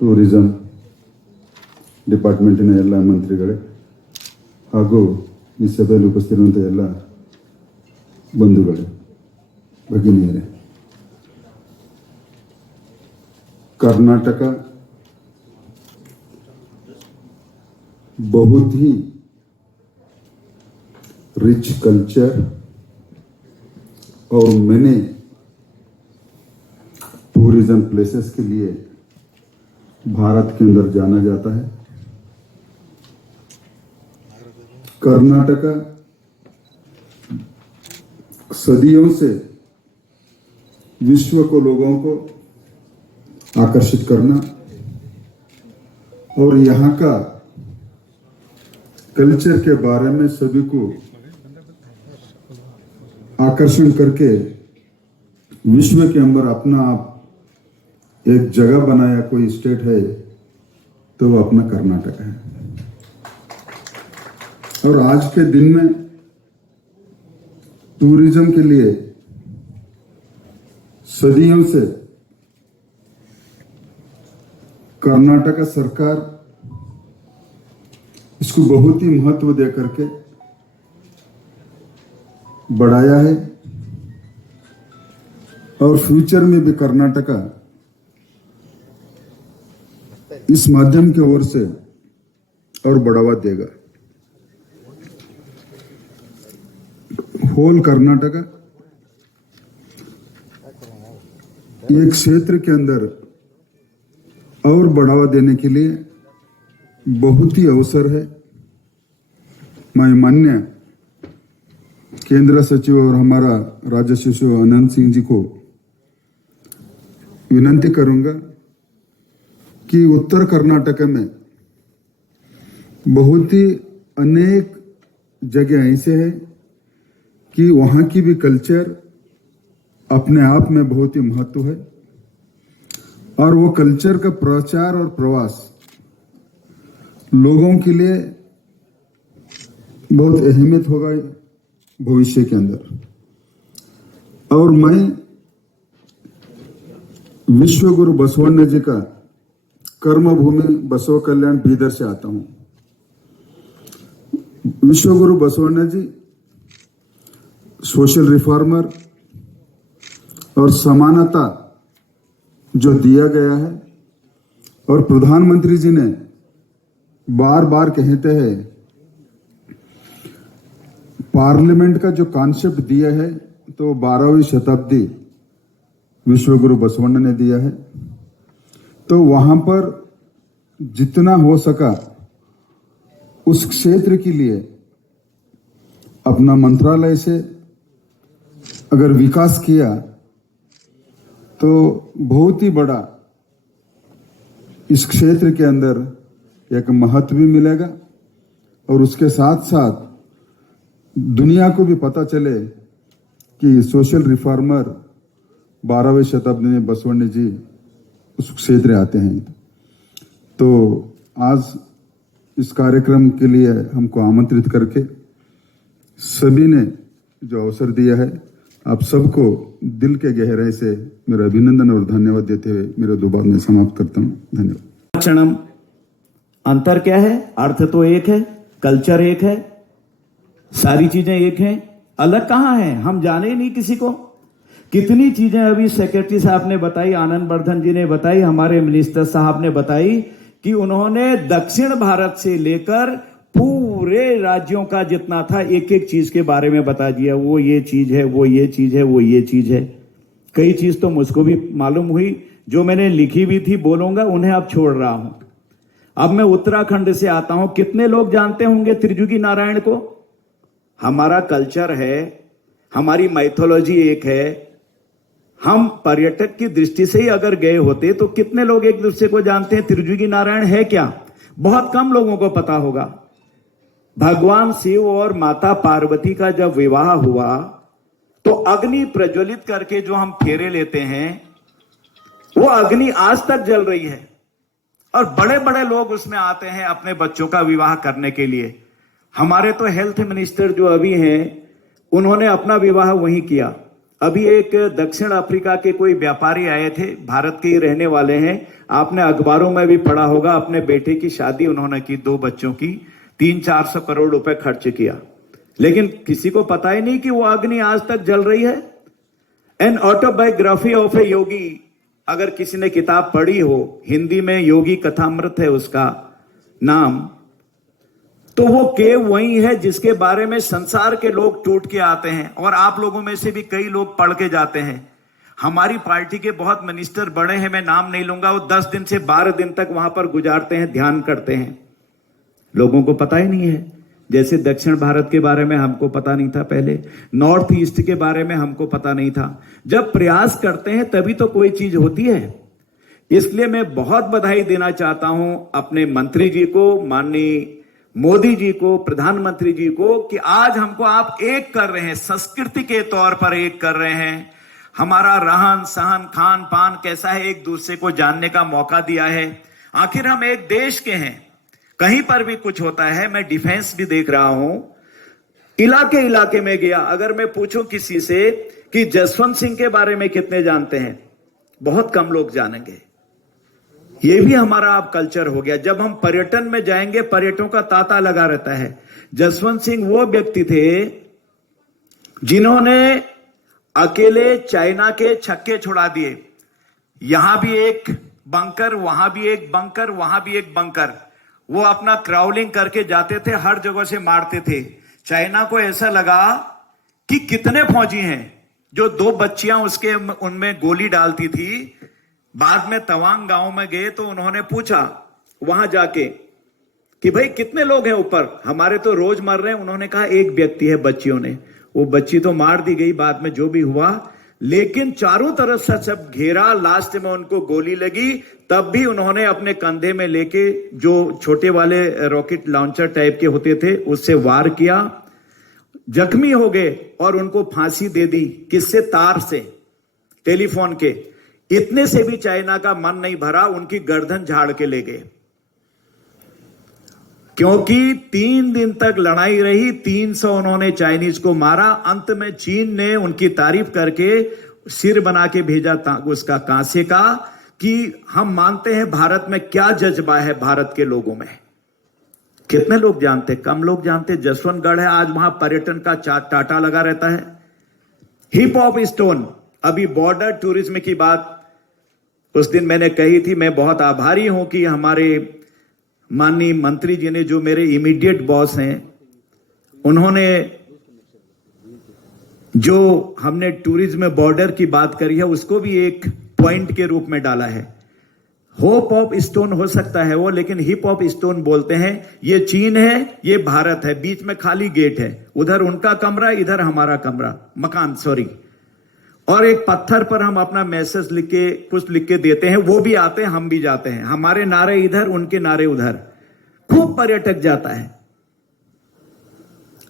Tourism ಡಿಪಾರ್ಟ್ಮೆಂಟಿನ ಎಲ್ಲ ಮಂತ್ರಿಗಳೇ ಹಾಗೂ ಈ ಸಭೆಯಲ್ಲಿ ಉಪಸ್ಥಿತಿರುವಂಥ ಎಲ್ಲ ಬಂಧುಗಳೇ, ಭಗಿನಿಯರೇ, कर्नाटक बहुत ही रिच कल्चर और मैंने टूरिज्म प्लेसेस के लिए भारत के अंदर जाना जाता है। कर्नाटक सदियों से विश्व को लोगों को आकर्षित करना और यहाँ का कल्चर के बारे में सभी को आकर्षण करके विश्व के अंदर अपना आप एक जगह बनाया कोई स्टेट है तो वो अपना कर्नाटक है। और आज के दिन में टूरिज्म के लिए सदियों से कर्नाटक सरकार इसको बहुत ही महत्व दे करके बढ़ाया है और फ्यूचर में भी कर्नाटक इस माध्यम की ओर से और बढ़ावा देगा। होल कर्नाटक एक क्षेत्र के अंदर और बढ़ावा देने के लिए बहुत ही अवसर है। मैं माननीय केंद्र सचिव और हमारा राज्य सचिव अनंत सिंह जी को विनंती करूंगा कि उत्तर कर्नाटक में बहुत ही अनेक जगह ऐसे है कि वहाँ की भी कल्चर अपने आप में बहुत ही महत्व है और वो कल्चर का प्रचार और प्रवास लोगों के लिए बहुत अहमियत होगा भविष्य के अंदर। और मैं विश्व गुरु बसवण्ण जी का कर्मभूमि बसव कल्याण बीदर से आता हूं। विश्व गुरु बसवण्ण जी सोशल रिफॉर्मर और समानता जो दिया गया है और प्रधानमंत्री जी ने बार बार कहते हैं पार्लियामेंट का जो कॉन्सेप्ट दिया है तो 12वीं शताब्दी विश्वगुरु बसवण्ण ने दिया है। तो वहां पर जितना हो सका उस क्षेत्र के लिए अपना मंत्रालय से अगर विकास किया तो बहुत ही बड़ा इस क्षेत्र के अंदर एक महत्व भी मिलेगा और उसके साथ साथ दुनिया को भी पता चले कि सोशल रिफॉर्मर 12वीं शताब्दी में बसवण्ण जी उस क्षेत्र आते हैं। तो आज इस कार्यक्रम के लिए हमको आमंत्रित करके सभी ने जो अवसर दिया है आप सबको दिल के गहराई से मेरा अभिनंदन और धन्यवाद देते हुए मेरे दो बात में समाप्त करता हूँ। धन्यवाद। क्षणम अंतर क्या है? अर्थ तो एक है, कल्चर एक है, सारी चीजें एक हैं, अलग कहाँ है? हम जाने ही नहीं किसी को। कितनी चीजें अभी सेक्रेटरी साहब ने बताई, आनंद वर्धन जी ने बताई, हमारे मिनिस्टर साहब ने बताई कि उन्होंने दक्षिण भारत से लेकर पूरे राज्यों का जितना था एक एक चीज के बारे में बता दिया। वो ये चीज है, वो ये चीज है, वो ये चीज है। कई चीज तो मुझको भी मालूम हुई, जो मैंने लिखी भी थी बोलूंगा, उन्हें अब छोड़ रहा हूं। अब मैं उत्तराखंड से आता हूं। कितने लोग जानते होंगे त्रिजुगी नारायण को? हमारा कल्चर है, हमारी माइथोलॉजी एक है। हम पर्यटक की दृष्टि से ही अगर गए होते तो कितने लोग एक दूसरे को जानते हैं? त्रिजुगी नारायण है क्या? बहुत कम लोगों को पता होगा। भगवान शिव और माता पार्वती का जब विवाह हुआ तो अग्नि प्रज्वलित करके जो हम फेरे लेते हैं वो अग्नि आज तक जल रही है और बड़े बड़े लोग उसमें आते हैं अपने बच्चों का विवाह करने के लिए। हमारे तो हेल्थ मिनिस्टर जो अभी हैं उन्होंने अपना विवाह वहीं किया। अभी एक दक्षिण अफ्रीका के कोई व्यापारी आए थे, भारत के ही रहने वाले हैं, आपने अखबारों में भी पढ़ा होगा, अपने बेटे की शादी उन्होंने की, 2 बच्चों की, 300-400 करोड़ रुपए खर्च किया, लेकिन किसी को पता ही नहीं कि वो अग्नि आज तक जल रही है। एन ऑटोबायोग्राफी ऑफ ए योगी, अगर किसी ने किताब पढ़ी हो, हिंदी में योगी कथामृत है उसका नाम, तो वो केव वही है जिसके बारे में संसार के लोग टूट के आते हैं, और आप लोगों में से भी कई लोग पढ़ के जाते हैं। हमारी पार्टी के बहुत मिनिस्टर बड़े हैं, मैं नाम नहीं लूंगा, वो 10 दिन से 12 दिन तक वहां पर गुजारते हैं, ध्यान करते हैं, लोगों को पता ही नहीं है। जैसे दक्षिण भारत के बारे में हमको पता नहीं था, पहले नॉर्थ ईस्ट के बारे में हमको पता नहीं था। जब प्रयास करते हैं तभी तो कोई चीज होती है। इसलिए मैं बहुत बधाई देना चाहता हूं अपने मंत्री जी को, माननीय मोदी जी को, प्रधानमंत्री जी को, कि आज हमको आप एक कर रहे हैं, संस्कृति के तौर पर एक कर रहे हैं। हमारा रहन सहन खान पान कैसा है, एक दूसरे को जानने का मौका दिया है। आखिर हम एक देश के हैं, कहीं पर भी कुछ होता है, मैं डिफेंस भी देख रहा हूं, इलाके में गया, अगर मैं पूछूं किसी से कि जसवंत सिंह के बारे में कितने जानते हैं, बहुत कम लोग जानेंगे। ये भी हमारा अब कल्चर हो गया। जब हम पर्यटन में जाएंगे, पर्यटकों का तांता लगा रहता है। जसवंत सिंह वो व्यक्ति थे जिन्होंने अकेले चाइना के छक्के छुड़ा दिए। यहां भी एक बंकर, वहां भी एक बंकर, वहां भी एक बंकर। वो अपना क्राउलिंग करके जाते थे, हर जगह से मारते थे। चाइना को ऐसा लगा कि कितने फौजी हैं, जो 2 बच्चियां उसके उनमें गोली डालती थी। बाद में तवांग गांव में गए तो उन्होंने पूछा वहां जाके कि भाई कितने लोग हैं ऊपर, हमारे तो रोज मर रहे हैं। उन्होंने कहा 1 व्यक्ति है, बच्चियों ने। वो बच्ची तो मार दी गई बाद में, जो भी हुआ, लेकिन चारों तरफ से सब घेरा, लास्ट में उनको गोली लगी। तब भी उन्होंने अपने कंधे में लेके जो छोटे वाले रॉकेट लॉन्चर टाइप के होते थे उससे वार किया, जख्मी हो गए और उनको फांसी दे दी। किससे? तार से, टेलीफोन के। इतने से भी चाइना का मन नहीं भरा, उनकी गर्दन झाड़ के ले गए, क्योंकि 3 दिन तक लड़ाई रही। 300 उन्होंने चाइनीज को मारा। अंत में चीन ने उनकी तारीफ करके सिर बना के भेजा था उसका, कांसे का, कि हम मानते हैं भारत में क्या जज्बा है भारत के लोगों में। कितने लोग जानते? कम लोग जानते। जसवंतगढ़ है, आज वहां पर्यटन का टाटा लगा रहता है। हिप हॉप स्टोन, अभी बॉर्डर टूरिज्म की बात उस दिन मैंने कही थी। मैं बहुत आभारी हूं कि हमारे माननीय मंत्री जी ने, जो मेरे इमीडिएट बॉस हैं, उन्होंने जो हमने टूरिज्म बॉर्डर की बात करी है उसको भी एक पॉइंट के रूप में डाला है। होप ऑफ स्टोन हो सकता है वो, लेकिन हिप हॉप स्टोन बोलते हैं। ये चीन है, ये भारत है, बीच में खाली गेट है, उधर उनका कमरा, इधर हमारा कमरा, मकान, सॉरी। और एक पत्थर पर हम अपना मैसेज लिख के, कुछ लिख के देते हैं, वो भी आते हैं, हम भी जाते हैं। हमारे नारे इधर, उनके नारे उधर। खूब पर्यटक जाता है।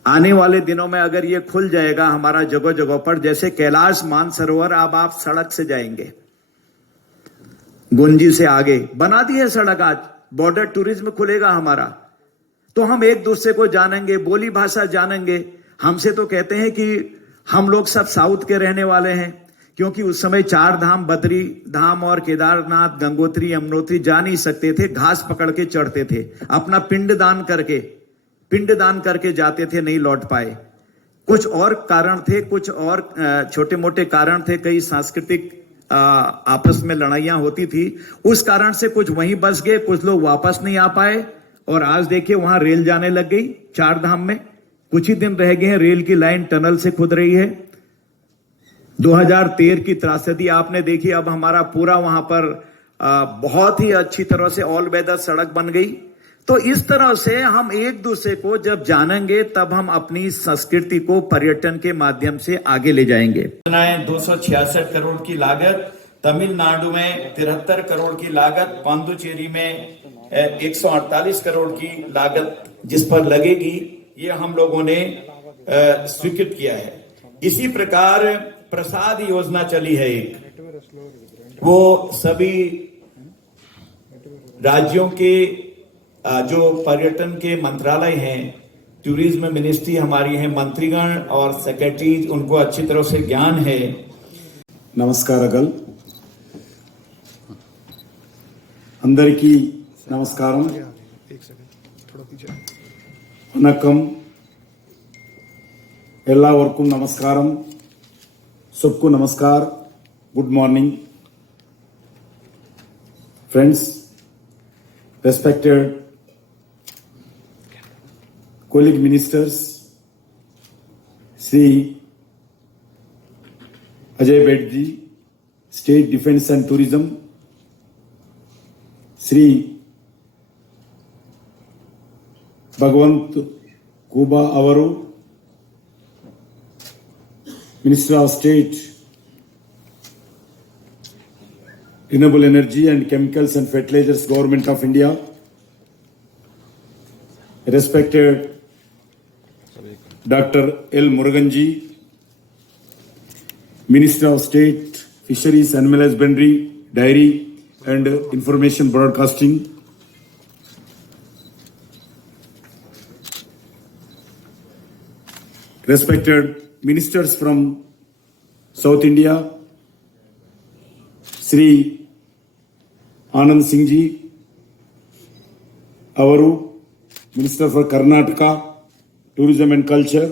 आने वाले दिनों में अगर ये खुल जाएगा हमारा जगह जगह पर, जैसे कैलाश मानसरोवर, अब आप सड़क से जाएंगे, गुंजी से आगे बना दी है सड़क, आज बॉर्डर टूरिज्म खुलेगा हमारा, तो हम एक दूसरे को जानेंगे, बोली भाषा जानेंगे। हमसे तो कहते हैं कि हम लोग सब साउथ के रहने वाले हैं, क्योंकि उस समय 4 धाम, बद्री धाम और केदारनाथ, गंगोत्री, यमुनोत्री जा नहीं सकते थे, घास पकड़ के चढ़ते थे, अपना पिंड दान करके जाते थे, नहीं लौट पाए। कुछ और कारण थे, कुछ और छोटे मोटे कारण थे, कई सांस्कृतिक आपस में लड़ाइयां होती थी, उस कारण से कुछ वहीं बस गए, कुछ लोग वापस नहीं आ पाए। और आज देखिए वहां रेल जाने लग गई 4 धाम में, कुछ ही दिन रह गए हैं, रेल की लाइन टनल से खुद रही है। 2013 की त्रासदी आपने देखी, अब हमारा पूरा वहां पर बहुत ही अच्छी तरह से ऑल वेदर सड़क बन गई। तो इस तरह से हम एक दूसरे को जब जानेंगे, तब हम अपनी संस्कृति को पर्यटन के माध्यम से आगे ले जाएंगे। 266 करोड़ की लागत, तमिलनाडु में 73 करोड़ की लागत, पांडुचेरी में 148 करोड़ की लागत जिस पर लगेगी, ये हम लोगों ने स्वीकृत किया है। इसी प्रकार प्रसाद योजना चली है एक, वो सभी राज्यों के जो पर्यटन के मंत्रालय हैं, टूरिज्म मिनिस्ट्री हमारी है, मंत्रीगण और सेक्रेटरीज, उनको अच्छी तरह से ज्ञान है। నమస్కారగల్ అందరికీ నమస్కారం வணக்கம் எல்லாருக்கும் நமஸ்காரம் सबको नमस्कार good morning friends respected colleague ministers Sri Ajay Bedji, State Defence and Tourism, Sri Bhagwant Kuba Avaru, Minister of State, Renewable Energy and Chemicals and Fertilizers, Government of India, respected Dr. L. Muruganji, Minister of State, Fisheries, Animal Husbandry, Dairy and Information Broadcasting, respected ministers from South India, Sri Anand Singh Ji, Avaru, Minister for Karnataka, Tourism and Culture,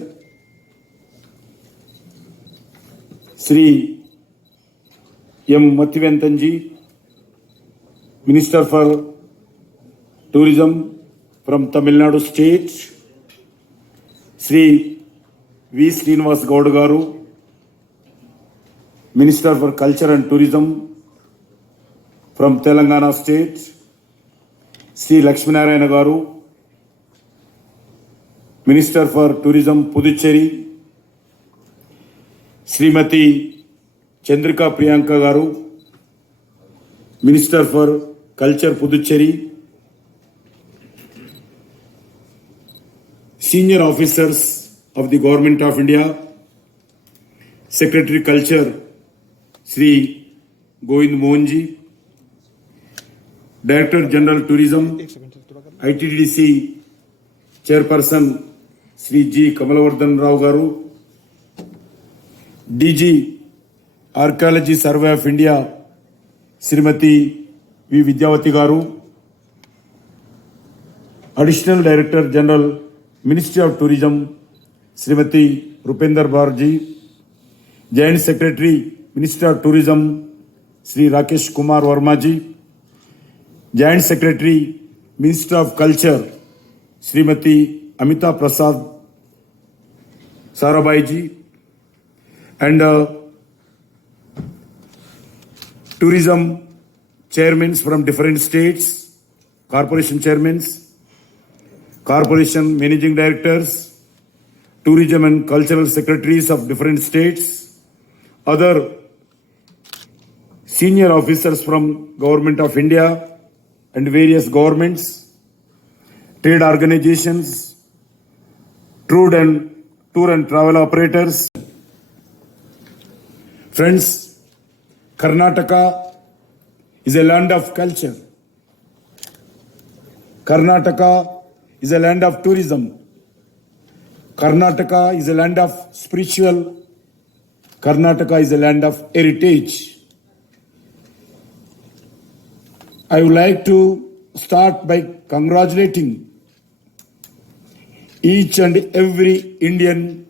Sri M. Mathiventanji, Minister for Tourism from Tamil Nadu State, Sri V. Srinivas Gaudagaru, Minister for Culture and Tourism from Telangana State, Sri Lakshminarayana Garu, Minister for Tourism Puducherry, Srimati Chandrika Priyanka Garu, Minister for Culture Puducherry, senior officers of the Government of India, Secretary Culture Sri Govind Mohanji, Director General Tourism, ITDC Chairperson Sri G. Kamalawardhan Rao Garu, DG Archaeology Survey of India Srimati V. Vidyavati Garu, Additional Director General Ministry of Tourism Srimati Rupender Bharji, Joint Secretary Ministry of Tourism Sri Rakesh Kumar Verma Ji, Joint Secretary Ministry of Culture Srimati Amita Prasad Sarabhai Ji, and tourism chairmen from different states, corporation chairmen, corporation managing directors, tourism and cultural secretaries of different states, other senior officers from Government of India and various governments, trade organizations, tour and travel operators. Friends, Karnataka is a land of culture. Karnataka is a land of tourism. Karnataka is a land of spiritual. Karnataka is a land of heritage. I would like to start by congratulating each and every Indian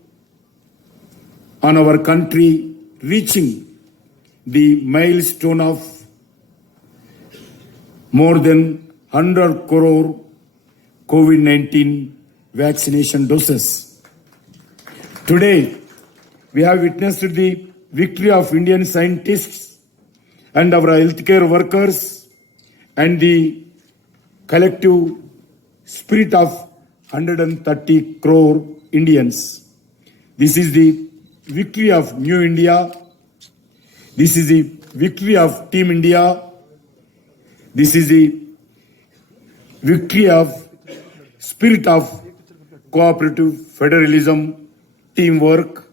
on our country reaching the milestone of more than 100 crore COVID-19 vaccination doses. Today, we have witnessed the victory of Indian scientists and our healthcare workers and the collective spirit of 130 crore Indians. This is the victory of New India. This is the victory of Team India. This is the victory of spirit of cooperative federalism, teamwork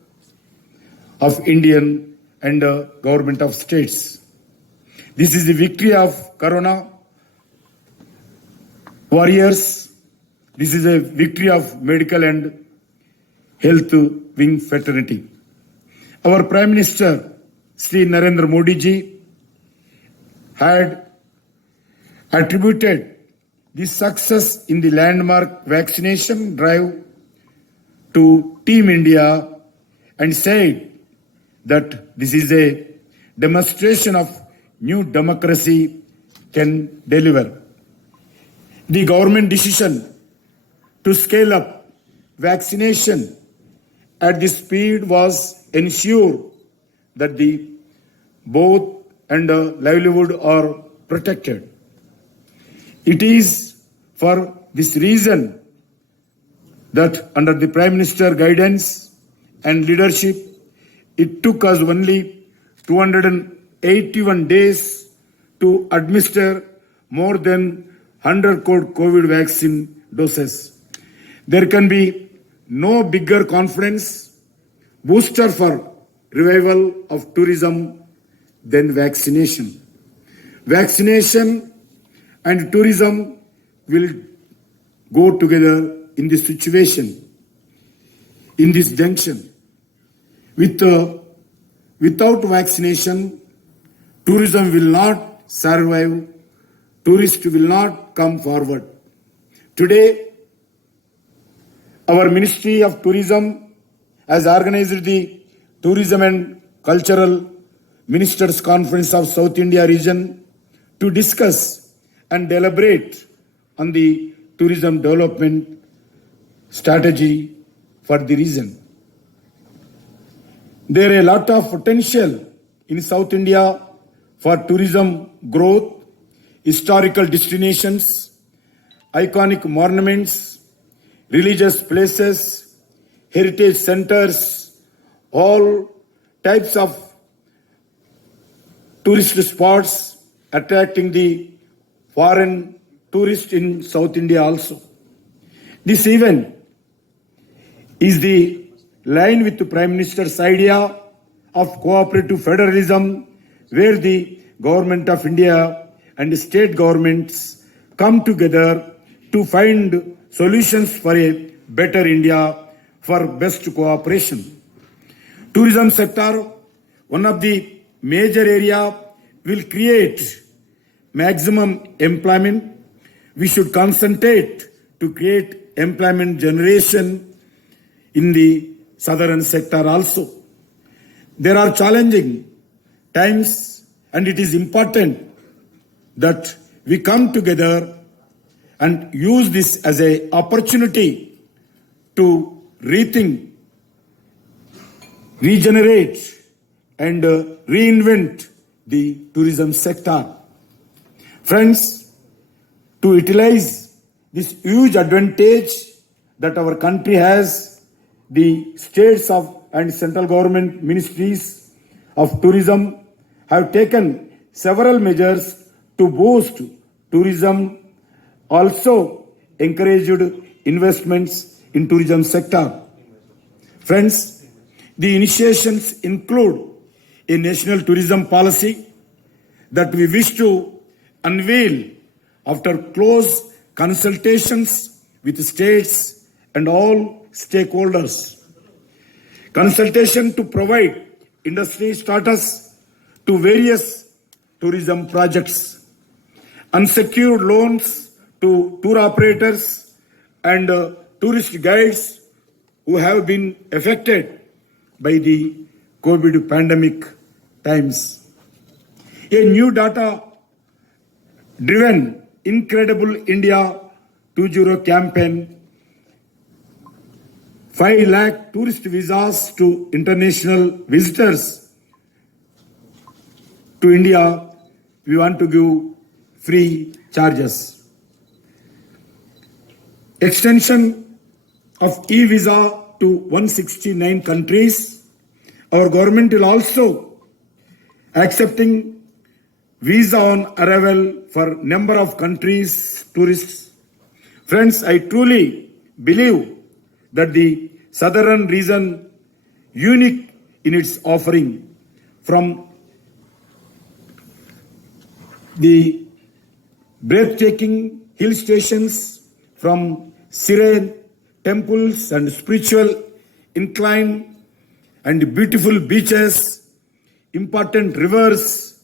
of Indian and government of states. This is the victory of Corona warriors. this is a victory of medical and health wing fraternity. Our Prime Minister, Sri Narendra Modi ji, had attributed this success in the landmark vaccination drive to Team India and said that this is a demonstration of new democracy can deliver. The government decision to scale up vaccination at this speed was ensure that the both and livelihood are protected. It is for this reason that under the Prime Minister guidance and leadership, it took us only 281 days to administer more than 100 crore COVID vaccine doses. There can be no bigger confidence booster for revival of tourism than vaccination. Vaccination and tourism will go together in this situation, in this junction. Without vaccination, tourism will not survive, tourists will not come forward. Today, our Ministry of Tourism has organized the Tourism and Cultural Ministers Conference of South India region to discuss and deliberate on the tourism development strategy for the region. There is a lot of potential in South India for tourism growth, historical destinations, iconic monuments, religious places, heritage centers, all types of tourist spots attracting the foreign tourists in South India also. This event is the line with the Prime Minister's idea of cooperative federalism, where the Government of India and state governments come together to find solutions for a better India for best cooperation. Tourism sector, one of the major area, will create maximum employment. We should concentrate to create employment generation in the southern sector also. There are challenging times, and it is important that we come together and use this as an opportunity to rethink, regenerate, and reinvent the tourism sector. Friends, to utilize this huge advantage that our country has, the states of and central government ministries of tourism have taken several measures to boost tourism, also encouraged investments in tourism sector. Friends, the initiations include a national tourism policy that we wish to unveil after close consultations with states and all stakeholders. Consultation to provide industry status to various tourism projects. Unsecured loans to tour operators and tourist guides who have been affected by the COVID pandemic times. A new data-driven Incredible India 2.0 campaign, 5 lakh tourist visas to international visitors to India, we want to give free charges. Extension of e-visa to 169 countries. Our government will also accepting visa on arrival for number of countries tourists. Friends, I truly believe that the southern region unique in its offering, from the breathtaking hill stations, from serene temples and spiritual incline and beautiful beaches, important rivers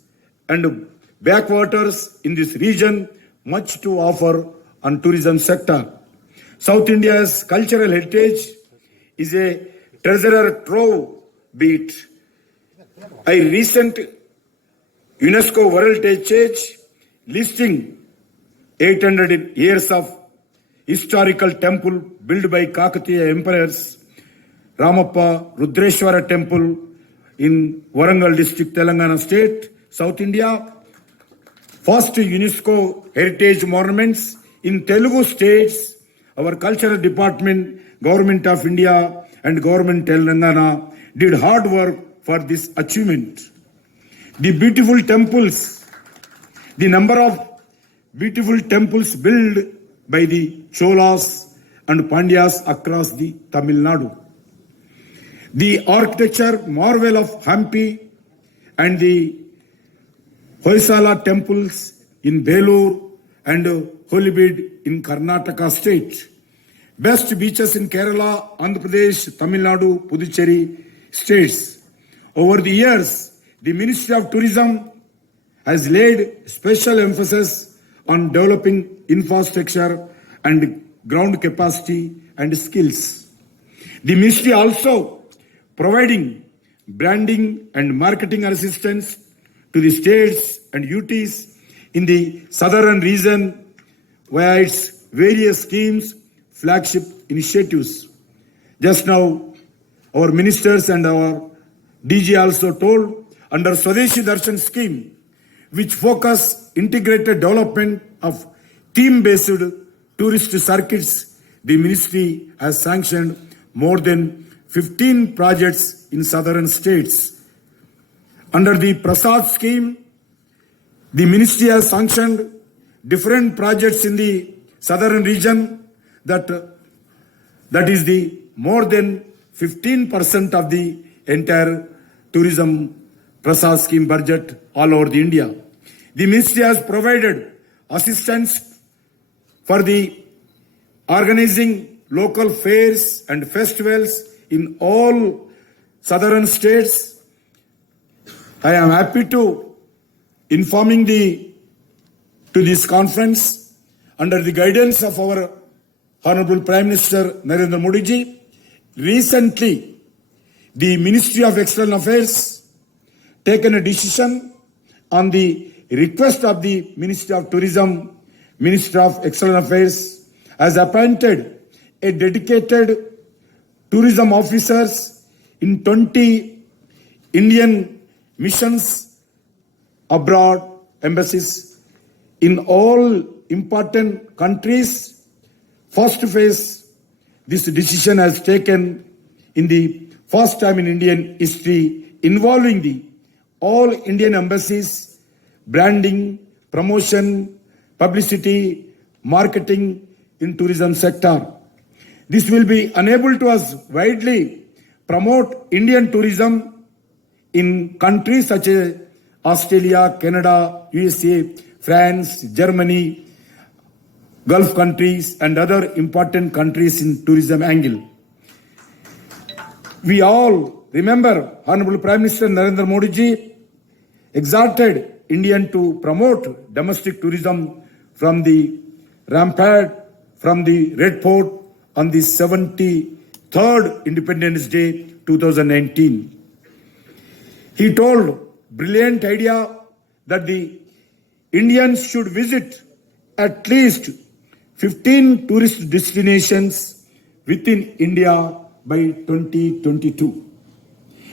and backwaters in this region, much to offer on tourism sector. South India's cultural heritage is a treasure trove beat. A recent UNESCO World Heritage listing 800 years of historical temple built by Kakatiya emperors, Ramappa Rudreshwara Temple in Warangal district, Telangana state, South India. First UNESCO heritage monuments in Telugu states. Our cultural department, Government of India and Government Telangana did hard work for this achievement. The beautiful temples, the number of beautiful temples built by the Cholas and Pandyas across the Tamil Nadu. The architecture marvel of Hampi and the Hoysala temples in Belur and Holibid in Karnataka state. Best beaches in Kerala, Andhra Pradesh, Tamil Nadu, Puducherry states. Over the years, the Ministry of Tourism has laid special emphasis on developing infrastructure and ground capacity and skills. The ministry also providing branding and marketing assistance to the states and UTs in the southern region via its various schemes, flagship initiatives. Just now, our ministers and our DG also told, under Swadeshi Darshan scheme, which focus integrated development of theme-based tourist circuits, the ministry has sanctioned more than 15 projects in southern states. Under the Prasad scheme, the ministry has sanctioned different projects in the southern region that is the more than 15% of the entire tourism Prasad scheme budget all over the India. The ministry has provided assistance for the organizing local fairs and festivals in all southern states. I am happy to informing to this conference under the guidance of our Honorable Prime Minister Narendra Modi ji. Recently, the Ministry of External Affairs taken a decision on the request of the Ministry of Tourism, Minister of External Affairs has appointed a dedicated tourism officers in 20 Indian missions abroad, embassies in all important countries. First phase, this decision has taken in the first time in Indian history involving the all Indian embassies, branding, promotion, publicity, marketing in tourism sector. This will be enable to us widely promote Indian tourism in countries such as Australia, Canada, USA, France, Germany, Gulf countries and other important countries in tourism angle. We all remember Honorable Prime Minister Narendra Modi ji exhorted Indian to promote domestic tourism from the rampart, from the Red Fort on the 73rd Independence Day 2019. He told brilliant idea that the Indians should visit at least 15 tourist destinations within India by 2022.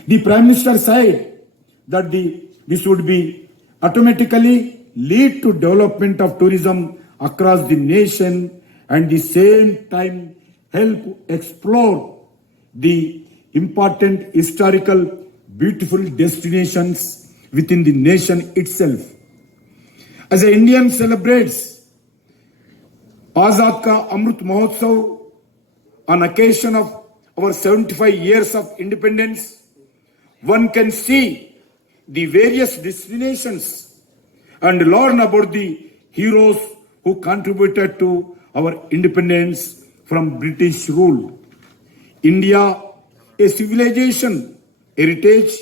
The Prime Minister said that this would be automatically lead to development of tourism across the nation and the same time help explore the important historical beautiful destinations within the nation itself. As an Indian celebrates Azad Ka Amrit Mahotsav on occasion of our 75 years of independence, one can see the various destinations and learn about the heroes who contributed to our independence from British rule. India, a civilization heritage,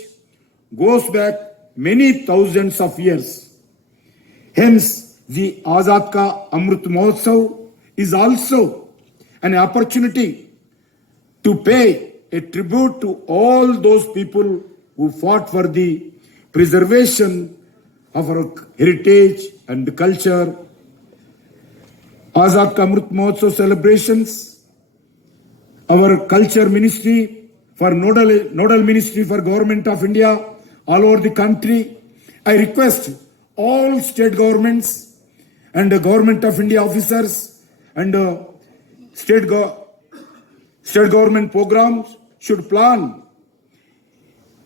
goes back many thousands of years. Hence, the Azad Ka Amrit Mahotsav is also an opportunity to pay a tribute to all those people who fought for the preservation of our heritage and culture. Azad Ka Amrit Mahotsav celebrations, our culture ministry for nodal ministry for Government of India all over the country. I request all state governments and Government of India officers and state government programs should plan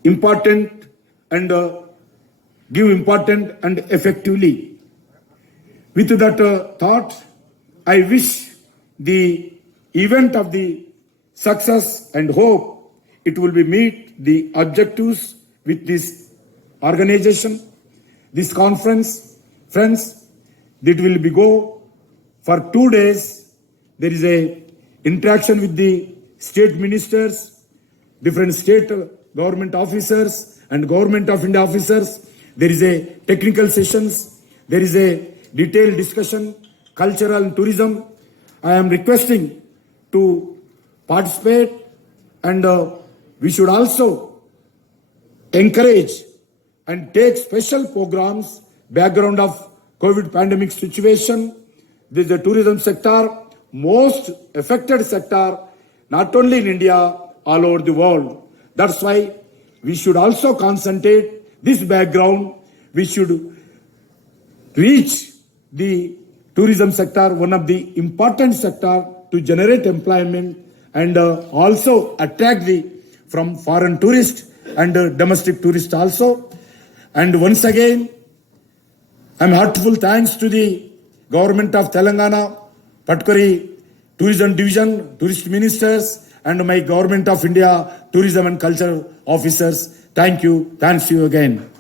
important and give important and effectively. With that thought, I wish the event of the success and hope it will be meet the objectives with this organization, this conference. Friends, it will be go for 2 days. There is a interaction with the state ministers, different state government officers and Government of India officers. There is a technical sessions. There is a detailed discussion, cultural and tourism. I am requesting to participate, and we should also encourage and take special programs background of COVID pandemic situation. This is the tourism sector, most affected sector, not only in India, all over the world. That's why we should also concentrate this background. We should reach the tourism sector, one of the important sector to generate employment and also attract the from foreign tourists and domestic tourists also. And once again, I'm heartful thanks to the Government of Telangana, particularly Tourism Division, Tourist Ministers, and my Government of India Tourism and Culture Officers. Thank you. Thanks you again.